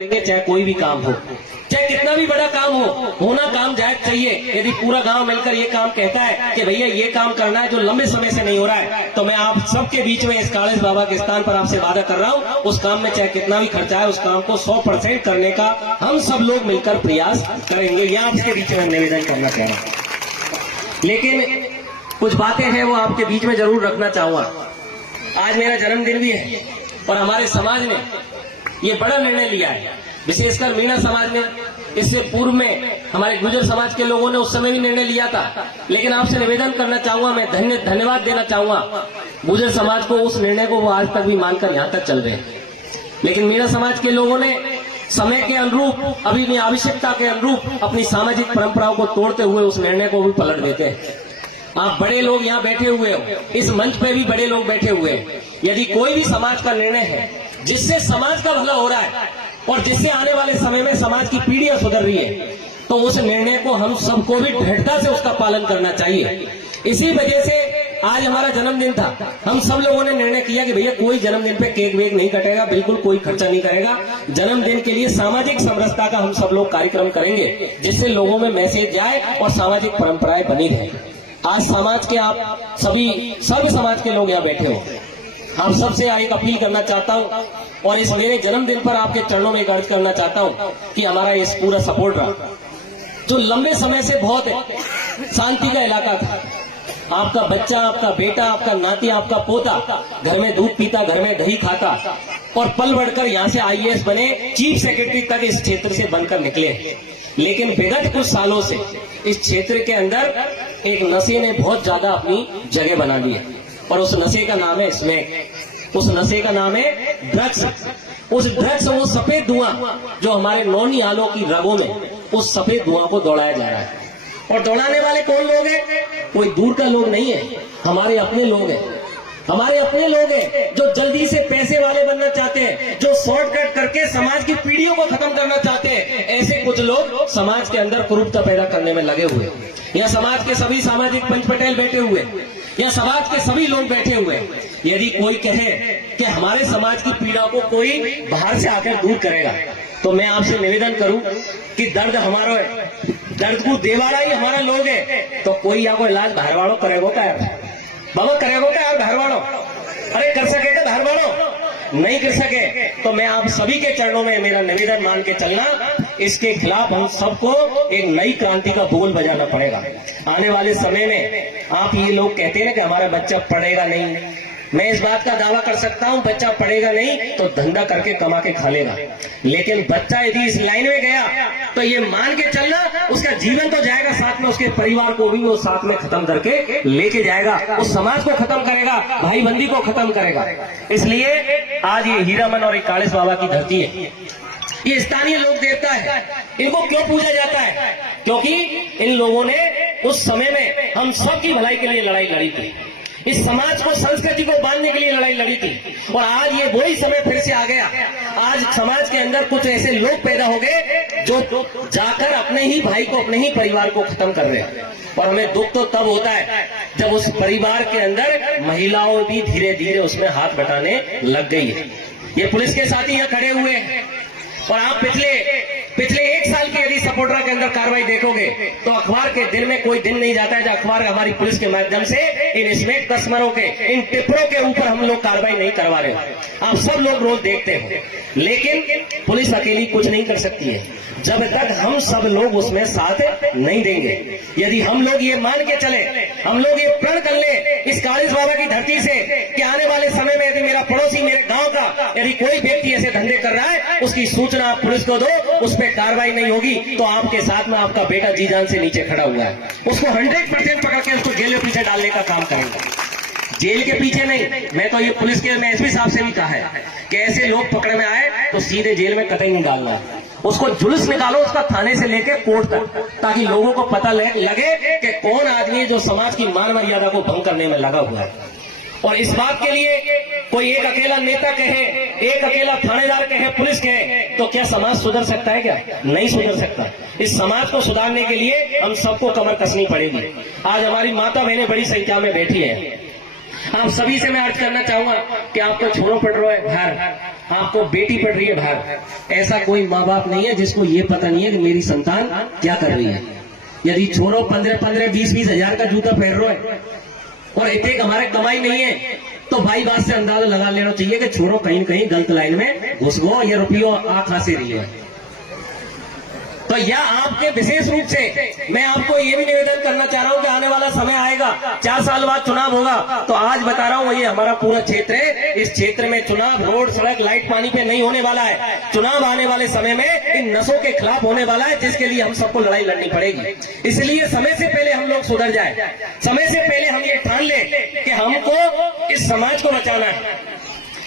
चाहे कोई भी काम हो, चाहे कितना भी बड़ा काम हो, होना काम जायज चाहिए। यदि पूरा गांव मिलकर ये काम कहता है कि भैया ये काम करना है जो लंबे समय से नहीं हो रहा है, तो मैं आप सबके बीच में इस कालेज बाबा के स्थान पर आपसे वादा कर रहा हूँ, उस काम में चाहे कितना भी खर्चा है उस काम को 100% करने का हम सब लोग मिलकर प्रयास करेंगे। यह आपके बीच में निवेदन करना चाह रहा हूँ। लेकिन कुछ बातें हैं वो आपके बीच में जरूर रखना चाहूंगा। आज मेरा जन्मदिन भी है और हमारे समाज ने ये बड़ा निर्णय लिया है, विशेषकर मीणा समाज ने। इससे पूर्व में हमारे गुर्जर समाज के लोगों ने उस समय भी निर्णय लिया था, लेकिन आपसे निवेदन करना चाहूंगा, मैं धन्यवाद देना चाहूंगा गुर्जर समाज को, उस निर्णय को वो आज तक भी मानकर यहाँ तक चल रहे हैं। लेकिन मीणा समाज के लोगों ने समय के अनुरूप, अपनी आवश्यकता के अनुरूप अपनी सामाजिक परंपराओं को तोड़ते हुए उस निर्णय को भी पलट देते हैं। आप बड़े लोग यहाँ बैठे हुए हो, इस मंच पे भी बड़े लोग बैठे हुए हैं। यदि कोई भी समाज का निर्णय है जिससे समाज का भला हो रहा है और जिससे आने वाले समय में समाज की पीढ़ियां सुधर रही है, तो उस निर्णय को हम सबको भी दृढ़ता से उसका पालन करना चाहिए। इसी वजह से आज हमारा जन्मदिन था, हम सब लोगों ने निर्णय किया कि भैया कोई जन्मदिन पे केक वेक नहीं कटेगा, बिल्कुल कोई खर्चा नहीं करेगा। जन्मदिन के लिए सामाजिक समरसता का हम सब लोग कार्यक्रम करेंगे, जिससे लोगों में मैसेज जाए और सामाजिक परंपराएं बनी रहे। आज समाज के आप सभी सर्व समाज के लोग यहाँ बैठे हो, आप सबसे एक अपील करना चाहता हूँ और इस मेरे जन्मदिन पर आपके चरणों में अर्ज करना चाहता हूँ कि हमारा इस पूरा सपोर्ट रहा, जो लंबे समय से बहुत शांति का इलाका था। आपका बच्चा, आपका बेटा, आपका नाती, आपका पोता घर में दूध पीता, घर में दही खाता और पल बढ़कर यहाँ से IAS बने, चीफ सेक्रेटरी तक इस क्षेत्र से बनकर निकले। लेकिन विगत कुछ सालों से इस क्षेत्र के अंदर एक नशे ने बहुत ज्यादा अपनी जगह बना ली है और उस नशे का नाम है स्मैक, उस नशे का नाम है ड्रग्स। उस ड्रग्स, वो सफेद धुआं जो हमारे नौनिहालों की रगों में उस सफेद धुआं को दौड़ाया जा रहा है। और दौड़ाने वाले कौन लोग हैं? कोई दूर का लोग नहीं है, हमारे अपने लोग हैं। हमारे अपने लोग हैं जो जल्दी से पैसे वाले बनना चाहते हैं, जो शॉर्टकट करके समाज की पीढ़ियों को खत्म करना चाहते हैं। ऐसे कुछ लोग समाज के अंदर कुरूपता पैदा करने में लगे हुए हैं। यहाँ समाज के सभी सामाजिक पंच पटेल बैठे हुए, या समाज के सभी लोग बैठे हुए। यदि कोई कहे कि हमारे समाज की पीड़ा को कोई बाहर से आकर दूर करेगा, तो मैं आपसे निवेदन करूं कि दर्द हमारा है, दर्द को देवारा ही हमारा लोग है, तो कोई या कोई इलाज बाहर वालों करेगो क्या बाबा, करेगो क्या बाहर वालों? अरे कर सकेगा बाहर वालों? नहीं कर सके तो मैं आप सभी के चरणों में मेरा निवेदन मान के चलना, इसके खिलाफ हम सबको एक नई क्रांति का बोल बजाना पड़ेगा। आने वाले समय में आप ये लोग कहते हैं कि हमारा बच्चा पढ़ेगा नहीं, मैं इस बात का दावा कर सकता हूं, बच्चा पढ़ेगा नहीं तो धंधा करके कमा के खा लेगा। लेकिन बच्चा यदि इस लाइन में गया तो ये मान के चलना, उसका जीवन तो जाएगा, साथ में उसके परिवार को भी वो साथ में खत्म करके लेके जाएगा, उस समाज को खत्म करेगा, भाई बंदी को खत्म करेगा। इसलिए आज ये हीरामन और कालेज बाबा की धरती है, ये स्थानीय लोक देवता है। इनको क्यों पूजा जाता है? क्योंकि इन लोगों ने उस समय में हम सबकी भलाई के लिए लड़ाई लड़ी थी, इस समाज को, संस्कृति को बांधने के लिए लड़ाई लड़ी थी। और आज ये वही समय फिर से आ गया। आज समाज के अंदर कुछ ऐसे लोग पैदा हो गए जो जाकर अपने ही भाई को, अपने ही परिवार को खत्म कर रहे हैं। और हमें दुख तो तब होता है जब उस परिवार के अंदर महिलाओं भी धीरे धीरे उसमें हाथ बटाने लग गई है। ये पुलिस के साथी यहाँ खड़े हुए हैं और आप पिछले 1 साल की यदि सपोर्टरा के अंदर कार्रवाई देखोगे तो अखबार के दिन में कोई दिन नहीं जाता है जो अखबार हमारी पुलिस के माध्यम से इन स्मैक तस्करों के, इन टिप्परों के ऊपर हम लोग कार्रवाई नहीं करवा रहे हो। आप सब लोग रोज देखते हो, लेकिन पुलिस अकेली कुछ नहीं कर सकती है जब तक हम सब लोग उसमें साथ नहीं देंगे। यदि हम लोग ये मान के चले, हम लोग ये प्रण कर ले इस कालेज बाबा की धरती से कि आने वाले समय में यदि मेरा पड़ोसी, मेरे गांव का यदि कोई व्यक्ति ऐसे धंधे कर रहा है, उसकी सूचना आप पुलिस को दो, उस पर कार्रवाई नहीं होगी तो आपके साथ में आपका बेटा जी जान से नीचे खड़ा हुआ है, उसको 100% पकड़ के उसको जेल के पीछे डालने का काम करेंगे। जेल के पीछे नहीं, मैं तो ये पुलिस के SP साहब से भी कहा है कि ऐसे लोग पकड़ में आए तो सीधे जेल में कतई नहीं डालना, उसको जुलूस निकालो उसका, थाने से लेके कोर्ट तक, ताकि लोगों को पता लगे कि कौन आदमी जो समाज की मान मर्यादा को भंग करने में लगा हुआ है। और इस बात के लिए कोई एक अकेला नेता कहे, एक अकेला थानेदार कहे, पुलिस कहे, तो क्या समाज सुधर सकता है? क्या नहीं सुधर सकता। इस समाज को सुधारने के लिए हम सबको कमर कसनी पड़ेगी। आज हमारी माता बहनें बड़ी संख्या में बैठी हैं, आप सभी से मैं अर्ज करना चाहूंगा कि आपको छोड़ो पड़ रहा है घर, आपको बेटी पढ़ रही है बाहर, ऐसा कोई माँ बाप नहीं है जिसको ये पता नहीं है कि मेरी संतान क्या कर रही है। यदि छोरो 15-20 हजार का जूता पहन रहा है और इतने हमारे कमाई नहीं है, तो भाई बात से अंदाजा लगा लेना चाहिए कि छोरो कहीं कहीं गलत लाइन में घुस गो, ये रुपये आ खासे रही है। तो यह आपके विशेष रूप से मैं आपको ये भी निवेदन करना चाह रहा हूं कि आने वाला समय आएगा, 4 साल बाद चुनाव होगा, तो आज बता रहा हूं ये हमारा पूरा क्षेत्र है, इस क्षेत्र में चुनाव रोड सड़क लाइट पानी पे नहीं होने वाला है। चुनाव आने वाले समय में इन नशों के खिलाफ होने वाला है, जिसके लिए हम सबको लड़ाई लड़नी पड़ेगी। इसलिए समय से पहले हम लोग सुधर जाए, समय से पहले हम ये ठान ले कि हमको इस समाज को बचाना है।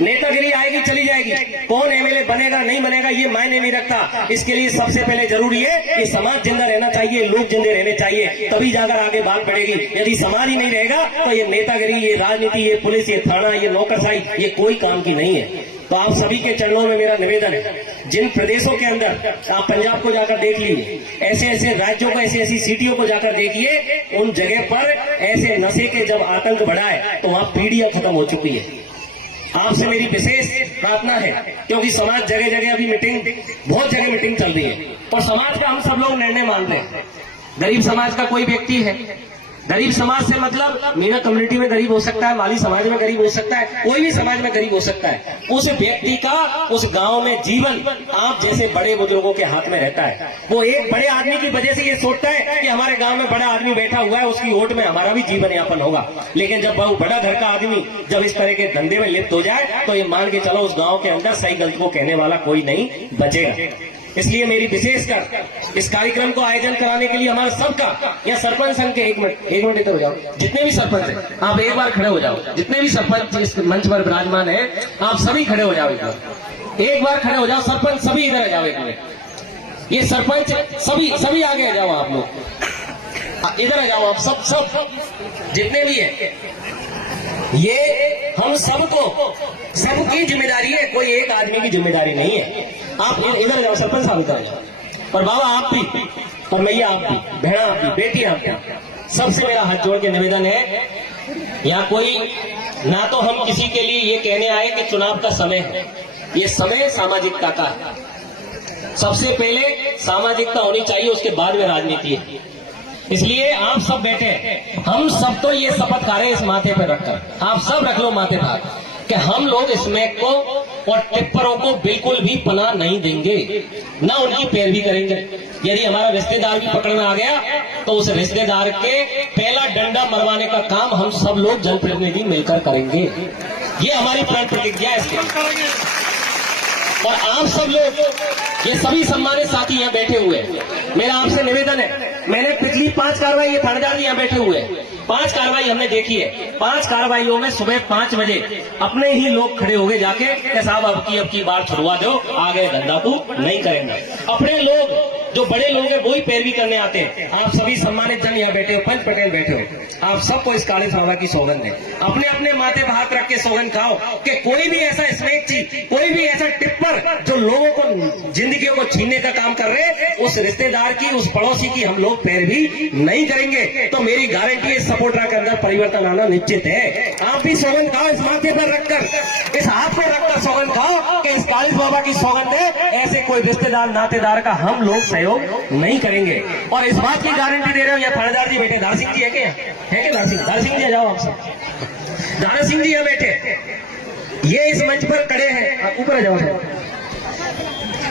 नेतागिरी आएगी चली जाएगी, कौन एमएलए बनेगा नहीं बनेगा ये मायने नहीं रखता। इसके लिए सबसे पहले जरूरी है कि समाज जिंदा रहना चाहिए, लोग जिंदे रहने चाहिए, तभी जाकर आगे बात बढ़ेगी। यदि समाज ही नहीं रहेगा तो ये नेतागिरी, ये राजनीति, ये पुलिस, ये थाना, ये नौकरशाही, ये कोई काम की नहीं है। तो आप सभी के चरणों में मेरा निवेदन है, जिन प्रदेशों के अंदर आप पंजाब को जाकर देख लीजिए, ऐसे ऐसे राज्यों को, ऐसी ऐसी सिटियों को जाकर देखिए, उन जगह पर ऐसे नशे के जब आतंक बढ़ा है तो वहां पीढ़ियां खत्म हो चुकी है। आपसे मेरी विशेष प्रार्थना है, क्योंकि समाज जगह जगह अभी मीटिंग, बहुत जगह मीटिंग चल रही है और समाज का हम सब लोग निर्णय मानते हैं। गरीब समाज का कोई व्यक्ति है, गरीब समाज से मतलब मीना कम्युनिटी में गरीब हो सकता है, माली समाज में गरीब हो सकता है, कोई भी समाज में गरीब हो सकता है। उस व्यक्ति का उस गांव में जीवन आप जैसे बड़े बुजुर्गों के हाथ में रहता है। वो एक बड़े आदमी की वजह से ये सोचता है कि हमारे गांव में बड़ा आदमी बैठा हुआ है, उसकी वोट में हमारा भी जीवन यापन होगा। लेकिन जब बहुत बड़ा घर का आदमी जब इस तरह के धंधे में लिप्त हो जाए तो ये मान के चलो उस गाँव के अंदर सही गलत को कहने वाला कोई नहीं बचेगा। इसलिए मेरी विशेषकर इस कार्यक्रम को आयोजन कराने के लिए हमारा सबका, या सरपंच संघ के एक मिनट इधर हो जाओ, जितने भी सरपंच हैं आप एक बार खड़े हो जाओ, जितने भी सरपंच इस मंच पर विराजमान है आप सभी खड़े हो जाओ, एक बार खड़े हो जाओ। सरपंच सभी इधर आ जाओ, एक मिनट, ये सरपंच सभी आगे आ जाओ, आप लोग इधर आ जाओ, आप सब जितने भी है, ये हम सबकी जिम्मेदारी है, कोई एक आदमी की जिम्मेदारी नहीं है। आप इधर जाओ, सरपंच साहब इधर जाओ, और बाबा आप भी, और मैया आप भी, बहना आप भी, बेटी आप भी, सबसे मेरा हाथ जोड़ के निवेदन है, यहाँ कोई ना तो हम किसी के लिए ये कहने आए कि चुनाव का समय है, ये समय सामाजिकता का है। सबसे पहले सामाजिकता होनी चाहिए, उसके बाद में राजनीति है। इसलिए आप सब बैठे हैं, हम सब तो ये शपथ खा रहे हैं इस माथे पर रखकर, आप सब रख लो माथे पर कि हम लोग स्मैक को और टिप्परों को बिल्कुल भी पनाह नहीं देंगे, ना उनकी पैरवी करेंगे। यदि हमारा रिश्तेदार भी पकड़ में आ गया तो उस रिश्तेदार के पहला डंडा मरवाने का काम हम सब लोग जनप्रतिनिधि मिलकर करेंगे। ये हमारी प्रण प्रतिज्ञा है इसके। और आप सब लोग, ये सभी सम्मानित साथी यहाँ बैठे हुए हैं, मेरा आपसे निवेदन है, मैंने पिछली 5 कार्रवाई, ये थानेदार यहाँ बैठे हुए हैं, 5 कार्रवाई हमने देखी है। 5 कार्रवाइयों में सुबह 5 बजे अपने ही लोग खड़े हो गए जाके कि साहब अब की बार छुड़वा दो, आगे धंधा तो नहीं करेंगे। अपने लोग जो बड़े लोग हैं वही पैरवी करने आते हैं। आप सभी सम्मानित जन यहाँ बैठे हो, पंच पटेल बैठे हो, आप सबको इस काले बाबा की सौगंध है, अपने अपने माथे पर हाथ रख के सौगंध खाओ कि कोई भी ऐसा स्नेक चीज, कोई भी ऐसा टिप्पर जो लोगों को जिंदगियों को छीनने का काम कर रहे, उस रिश्तेदार की, उस पड़ोसी की हम लोग पैरवी नहीं करेंगे। तो मेरी गारंटी है सपोर्टरा के अंदर परिवर्तन आना निश्चित है। आप भी सौगंध खाओ, इस माथे पर रखकर, इस हाथ पर रखकर सौगंध खाओ कि इस कालिस बाबा की सौगंध है, ऐसे कोई रिश्तेदार नातेदार का हम लोग सहयोग नहीं करेंगे। और इस बात की गारंटी दे रहे हो, या थानेदार जी बैठे, दार सिंह जी है क्या? दार सिंह जी आ जाओ, आप सब दार सिंह जी यहाँ बैठे, ये इस मंच पर खड़े हैं, आप ऊपर आ जाओ।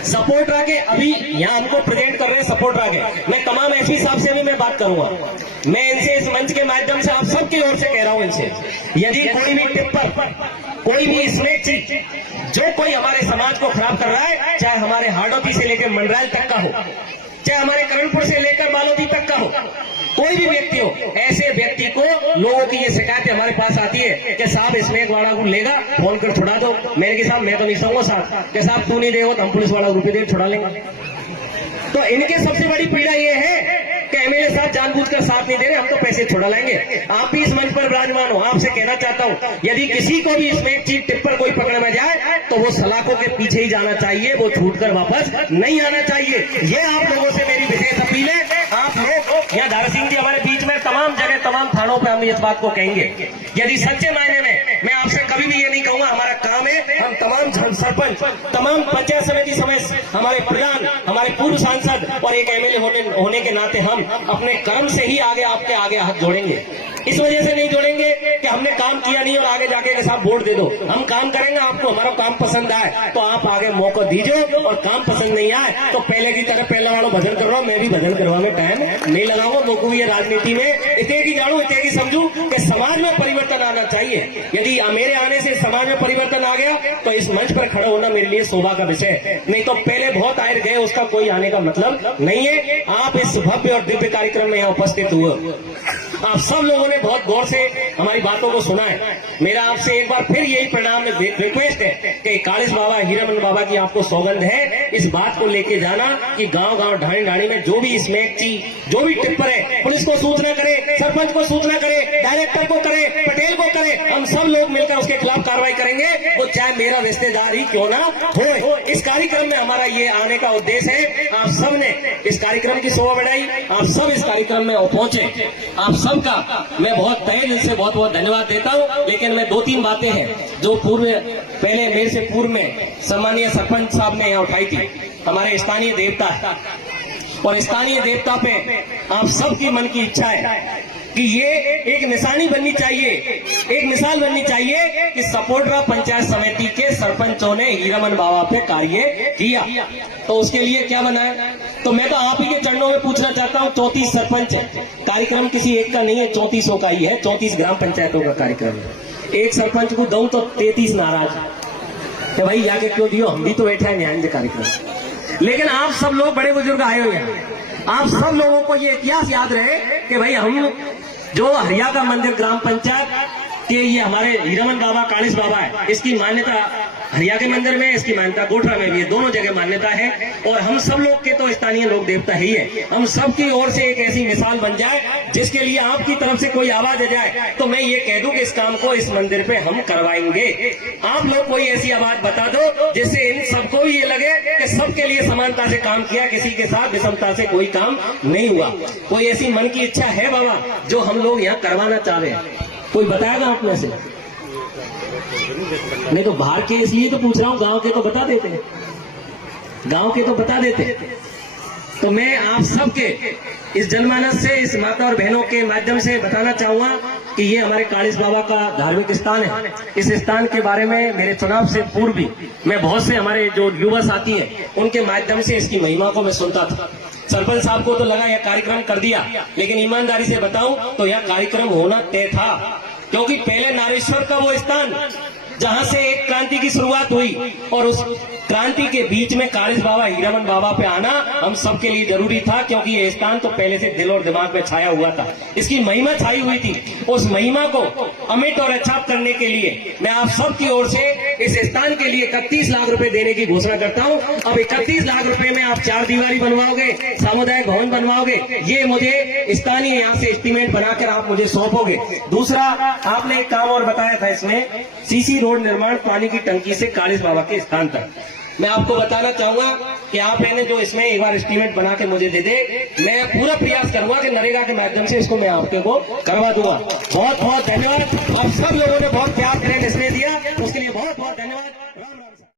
सपोर्ट रखे अभी यहाँ हमको प्रेजेंट कर रहे हैं, सपोर्ट रखे। मैं तमाम एसपी साहब से भी मैं बात करूंगा, मैं इनसे इस मंच के माध्यम से आप सबकी ओर से कह रहा हूं इनसे, यदि कोई भी टिप्पर, कोई भी स्नेक चीज जो कोई हमारे समाज को खराब कर रहा है, चाहे हमारे हाड़ौती से लेकर मंडरायल तक का हो, चाहे हमारे करणपुर से लेकर बालोदी तक का हो, कोई भी व्यक्ति हो, ऐसे व्यक्ति को लोगों की ये शिकायतें हमारे पास आती है कि साहब स्नेक वाला को लेगा, फोन कर छुड़ा दो। मैंने कि साहब मैं तो नहीं सहूंगा साहब, कि साहब तू नहीं देगा तो हम पुलिस वाला रुपये दे छुड़ा लेंगे। तो इनके सबसे बड़ी पीड़ा ये है कि एमएलए साहब जानबूझकर साथ नहीं दे रहे, हम तो पैसे छुड़ा लेंगे। आप भी इस मंच पर विराजमान हो, आपसे कहना चाहता हूं, यदि किसी को भी इसमें एक चीज टिप्पर कोई पकड़ में जाए तो वो सलाखों के पीछे ही जाना चाहिए, वो छूटकर वापस नहीं आना चाहिए। ये आप लोगों से मेरी विशेष अपील है। आप लोग यहाँ दारा सिंह जी हमारे बीच में, तमाम जगह तमाम थानों पर हम इस बात को कहेंगे, यदि सच्चे मायने में मैं आपसे कभी भी ये नहीं कहूंगा, हमारा काम है हम तमाम सरपंच, तमाम पंचायत समिति समेत हमारे प्रधान, हमारे पूर्व सांसद और एक एमएलए होने के नाते हम अपने कर्म से ही आगे आपके आगे हाथ जोड़ेंगे। इस वजह से नहीं जोड़ेंगे कि हमने काम किया नहीं और आगे जाके के साथ वोट दे दो। हम काम करेंगे, आपको हमारा काम पसंद आए तो आप आगे मौका दीजिए, और काम पसंद नहीं आए तो पहले की तरह पहले वालों भजन कर रहा हूं, मैं भी भजन करवाने टाइम नहीं लगाऊंगा। मौको भी ये राजनीति में इतने की जानू, इतने की समझू कि समाज में परिवर्तन आना चाहिए। यदि मेरे आने से समाज में परिवर्तन आ गया तो इस मंच पर खड़ा होना मेरे लिए शोभा का विषय है, नहीं तो पहले बहुत आए गए, उसका कोई आने का मतलब नहीं है। आप इस भव्य और दिव्य कार्यक्रम में यहाँ उपस्थित हुए, आप सब लोगों ने बहुत गौर से हमारी बातों को सुना है। मेरा आपसे एक बार फिर यही प्रणाम रिक्वेस्ट है कि कालिस बाबा, हीरामन बाबा की आपको सौगंध है, इस बात को लेके जाना कि गांव गांव ढाणी ढाणी में जो भी स्मैक चीज, जो भी टिप्पर है, पुलिस को सूचना करे, सरपंच को सूचना करे, डायरेक्टर को करे, पटेल को करे, हम सब लोग मिलकर उसके खिलाफ कार्रवाई करेंगे, वो चाहे मेरा रिश्तेदार ही क्यों ना हो। इस कार्यक्रम में हमारा ये आने का उद्देश्य है। आप सब ने इस कार्यक्रम की शोभा बढ़ाई, आप सब इस कार्यक्रम में पहुंचे, आप सबका मैं बहुत तहे दिल से बहुत बहुत धन्यवाद देता हूं। लेकिन मैं 2-3 बातें हैं जो पहले मेरे से पूर्व में सम्मानीय सरपंच साहब ने यहाँ उठाई थी। हमारे स्थानीय देवता, और स्थानीय देवता पे आप सबकी मन की इच्छा है कि ये एक निशानी बननी चाहिए, एक मिसाल बननी चाहिए कि सपोटरा पंचायत समिति के सरपंचों ने हीरामन बाबा पे कार्य किया। तो उसके लिए क्या बनाया, तो मैं तो आप ही के चरणों में पूछना चाहता हूं। 34 सरपंच है, कार्यक्रम किसी एक का नहीं है, 34 का ही है, 34 ग्राम पंचायतों का कार्यक्रम है। एक सरपंच को दूं तो 33 नाराज है, भाई जाके क्यों दियो, हम भी तो बैठे हैं न्याय कार्यक्रम। लेकिन आप सब लोग बड़े बुजुर्ग आए हुए हैं, आप सब लोगों को ये इतिहास याद रहे कि भाई हम जो हरिया का मंदिर ग्राम पंचायत के ये हमारे हीरामन बाबा, कालिस बाबा है, इसकी मान्यता हरिया के मंदिर में, इसकी मान्यता गोठरा में भी है, दोनों जगह मान्यता है। और हम सब लोग के तो स्थानीय लोक देवता ही है। हम सब की ओर से एक ऐसी मिसाल बन जाए जिसके लिए आपकी तरफ से कोई आवाज आ जाए तो मैं ये कह दूं कि इस काम को इस मंदिर पे हम करवाएंगे। आप लोग कोई ऐसी आवाज बता दो जिससे इन सबको भी ये लगे कि सबके लिए समानता से काम किया, किसी के साथ विषमता से कोई काम नहीं हुआ। कोई ऐसी मन की इच्छा है बाबा जो हम लोग यहाँ करवाना चाह रहे हैं, कोई बताएगा आप में से? नहीं तो बाहर के इसलिए तो पूछ रहा हूं, गांव के तो बता देते, गांव के तो बता देते। तो मैं आप सबके इस जनमानस से, इस माता और बहनों के माध्यम से बताना चाहूंगा कि ये हमारे कालिस बाबा का धार्मिक स्थान है। इस स्थान के बारे में मेरे चुनाव से पूर्व भी मैं बहुत से हमारे जो युवा साथी हैं उनके माध्यम से इसकी महिमा को मैं सुनता था। सरपंच साहब को तो लगा यह कार्यक्रम कर दिया, लेकिन ईमानदारी से बताऊं तो यह कार्यक्रम होना तय था, क्योंकि पहले नारेश्वर का वो स्थान जहां से एक क्रांति की शुरुआत हुई और उस क्रांति के बीच में कालिस बाबा, हीरामन बाबा पे आना हम सबके लिए जरूरी था, क्योंकि ये स्थान तो पहले से दिल और दिमाग में छाया हुआ था, इसकी महिमा छाई हुई थी। उस महिमा को अमिट और अच्छा करने के लिए मैं आप सबकी ओर से इस स्थान के लिए 31 लाख रुपए देने की घोषणा करता हूं। अब 31 लाख रुपए में आप 4 दीवारी बनवाओगे, सामुदायिक भवन बनवाओगे, ये मुझे स्थानीय यहाँ से एस्टीमेट बनाकर आप मुझे सौंपोगे। दूसरा, आपने एक काम और बताया था इसमें, सीसी रोड निर्माण पानी की टंकी से कालिस बाबा के स्थान तक। मैं आपको बताना चाहूंगा कि आप मैंने जो इसमें एक बार एस्टीमेट बना के मुझे दे दे, मैं पूरा प्रयास करूंगा कि नरेगा के माध्यम से इसको मैं आपको करवा दूंगा। बहुत बहुत धन्यवाद। आप सब लोगों ने बहुत प्यार करें इसमें